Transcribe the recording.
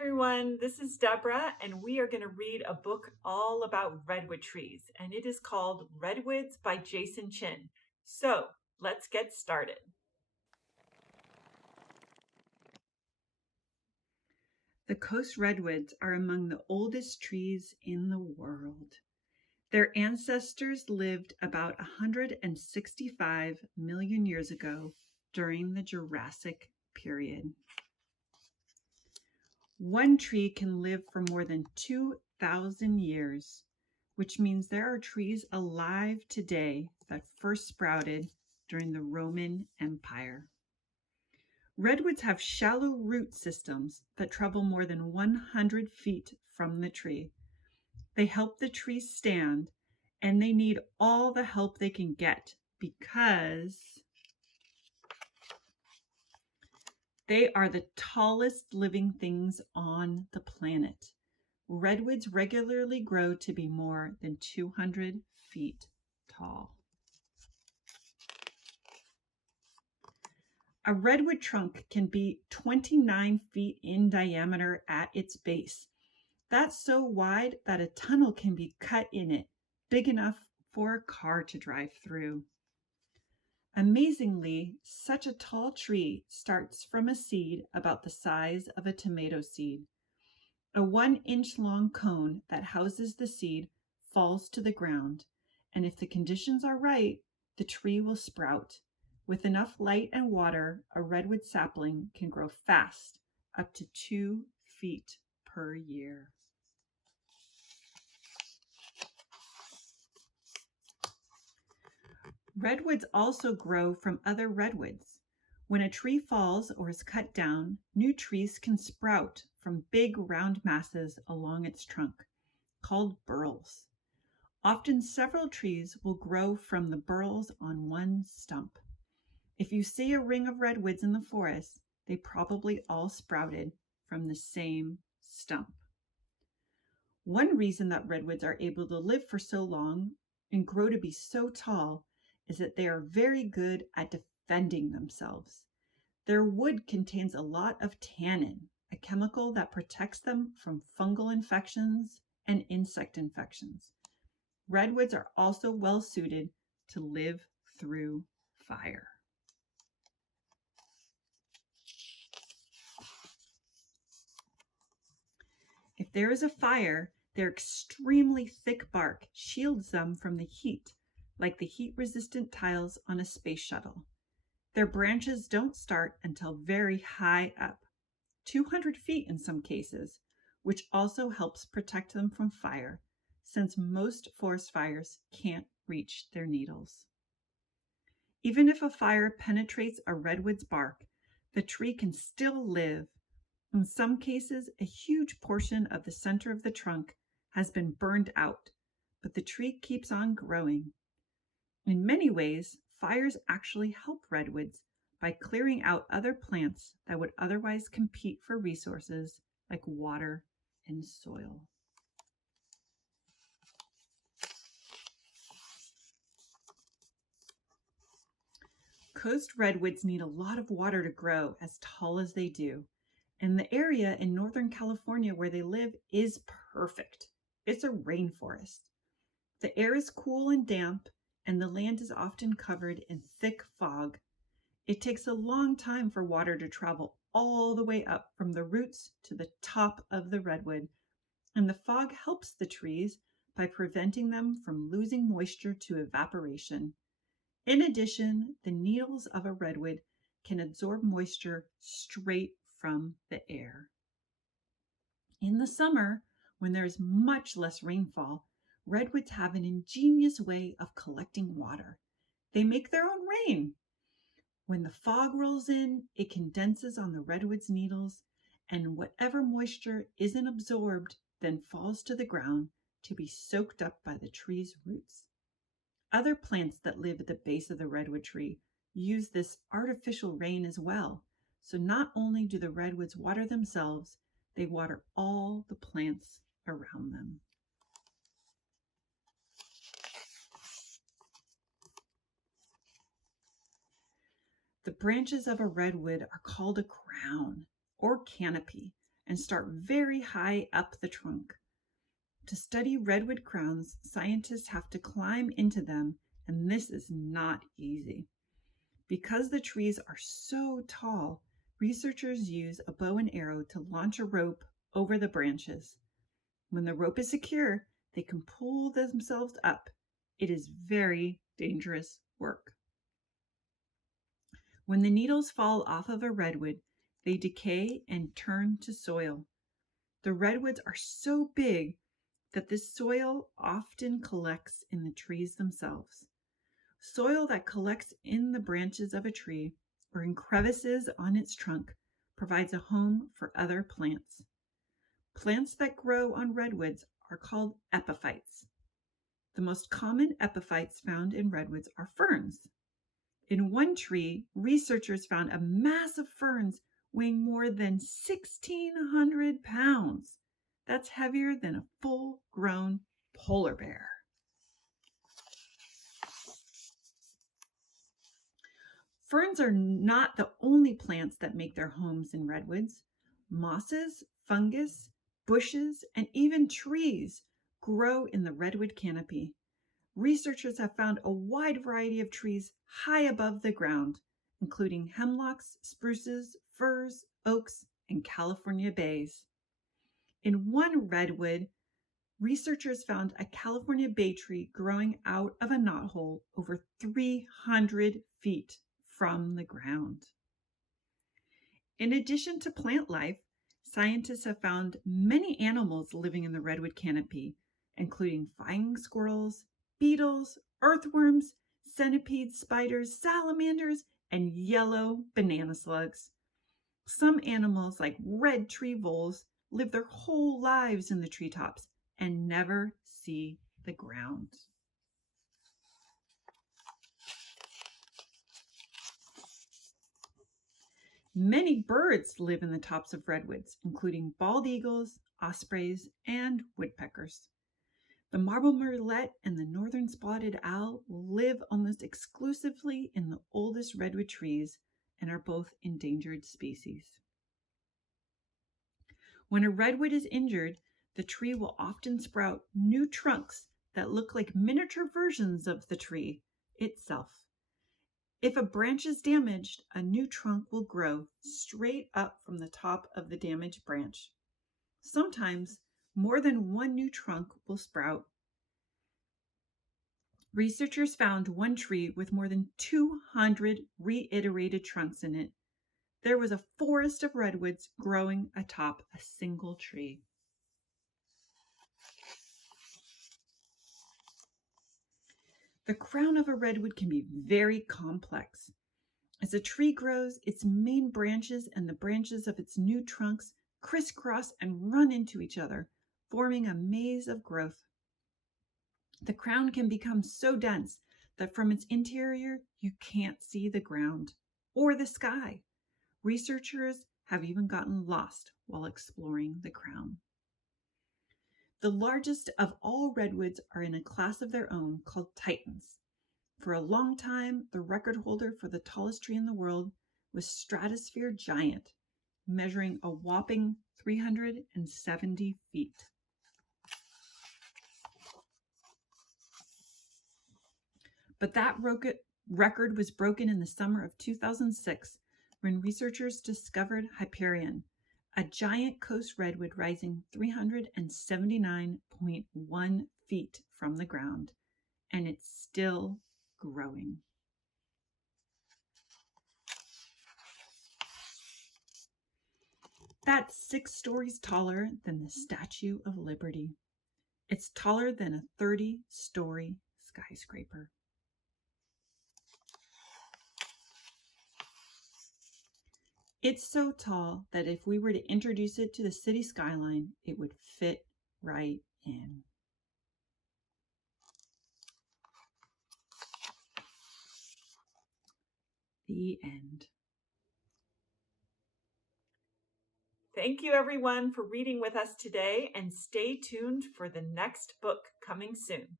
everyone, this is Deborah, and we are going to read a book all about redwood trees, and it is called Redwoods by Jason Chin. So let's get started. The coast redwoods are among the oldest trees in the world. Their ancestors lived about 165 million years ago during the Jurassic period. One tree can live for more than 2,000 years, which means there are trees alive today that first sprouted during the Roman Empire. Redwoods have shallow root systems that travel more than 100 feet from the tree. They help the tree stand, and they need all the help they can get because they are the tallest living things on the planet. Redwoods regularly grow to be more than 200 feet tall. A redwood trunk can be 29 feet in diameter at its base. That's so wide that a tunnel can be cut in it, big enough for a car to drive through. Amazingly, such a tall tree starts from a seed about the size of a tomato seed. A 1-inch long cone that houses the seed falls to the ground, and if the conditions are right, the tree will sprout. With enough light and water, a redwood sapling can grow fast, up to 2 feet per year. Redwoods also grow from other redwoods. When a tree falls or is cut down, new trees can sprout from big round masses along its trunk, called burls. Often several trees will grow from the burls on one stump. If you see a ring of redwoods in the forest, they probably all sprouted from the same stump. One reason that redwoods are able to live for so long and grow to be so tall is that they are very good at defending themselves. Their wood contains a lot of tannin, a chemical that protects them from fungal infections and insect infections. Redwoods are also well suited to live through fire. If there is a fire, their extremely thick bark shields them from the heat, like the heat-resistant tiles on a space shuttle. Their branches don't start until very high up, 200 feet in some cases, which also helps protect them from fire, since most forest fires can't reach their needles. Even if a fire penetrates a redwood's bark, the tree can still live. In some cases, a huge portion of the center of the trunk has been burned out, but the tree keeps on growing. In many ways, fires actually help redwoods by clearing out other plants that would otherwise compete for resources like water and soil. Coast redwoods need a lot of water to grow as tall as they do. And the area in Northern California where they live is perfect. It's a rainforest. The air is cool and damp, and the land is often covered in thick fog. It takes a long time for water to travel all the way up from the roots to the top of the redwood, and the fog helps the trees by preventing them from losing moisture to evaporation. In addition, the needles of a redwood can absorb moisture straight from the air. In the summer, when there is much less rainfall, redwoods have an ingenious way of collecting water. They make their own rain. When the fog rolls in, it condenses on the redwood's needles, and whatever moisture isn't absorbed then falls to the ground to be soaked up by the tree's roots. Other plants that live at the base of the redwood tree use this artificial rain as well. So not only do the redwoods water themselves, they water all the plants around them. The branches of a redwood are called a crown or canopy, and start very high up the trunk. To study redwood crowns, scientists have to climb into them, and this is not easy. Because the trees are so tall, researchers use a bow and arrow to launch a rope over the branches. When the rope is secure, they can pull themselves up. It is very dangerous work. When the needles fall off of a redwood, they decay and turn to soil. The redwoods are so big that this soil often collects in the trees themselves. Soil that collects in the branches of a tree or in crevices on its trunk provides a home for other plants. Plants that grow on redwoods are called epiphytes. The most common epiphytes found in redwoods are ferns. In one tree, researchers found a mass of ferns weighing more than 1,600 pounds. That's heavier than a full-grown polar bear. Ferns are not the only plants that make their homes in redwoods. Mosses, fungus, bushes, and even trees grow in the redwood canopy. Researchers have found a wide variety of trees high above the ground, including hemlocks, spruces, firs, oaks, and California bays. In one redwood, researchers found a California bay tree growing out of a knothole over 300 feet from the ground. In addition to plant life, scientists have found many animals living in the redwood canopy, including flying squirrels, beetles, earthworms, centipedes, spiders, salamanders, and yellow banana slugs. Some animals, like red tree voles, live their whole lives in the treetops and never see the ground. Many birds live in the tops of redwoods, including bald eagles, ospreys, and woodpeckers. The marble murrelet and the northern spotted owl live almost exclusively in the oldest redwood trees and are both endangered species. When a redwood is injured, the tree will often sprout new trunks that look like miniature versions of the tree itself. If a branch is damaged, a new trunk will grow straight up from the top of the damaged branch. Sometimes more than one new trunk will sprout. Researchers found one tree with more than 200 reiterated trunks in it. There was a forest of redwoods growing atop a single tree. The crown of a redwood can be very complex. As a tree grows, its main branches and the branches of its new trunks crisscross and run into each other, forming a maze of growth. The crown can become so dense that from its interior you can't see the ground or the sky. Researchers have even gotten lost while exploring the crown. The largest of all redwoods are in a class of their own called titans. For a long time, the record holder for the tallest tree in the world was Stratosphere Giant, measuring a whopping 370 feet. But that record was broken in the summer of 2006 when researchers discovered Hyperion, a giant coast redwood rising 379.1 feet from the ground, and it's still growing. That's 6 stories taller than the Statue of Liberty. It's taller than a 30-story skyscraper. It's so tall that if we were to introduce it to the city skyline, it would fit right in. The end. Thank you, everyone, for reading with us today, and stay tuned for the next book coming soon.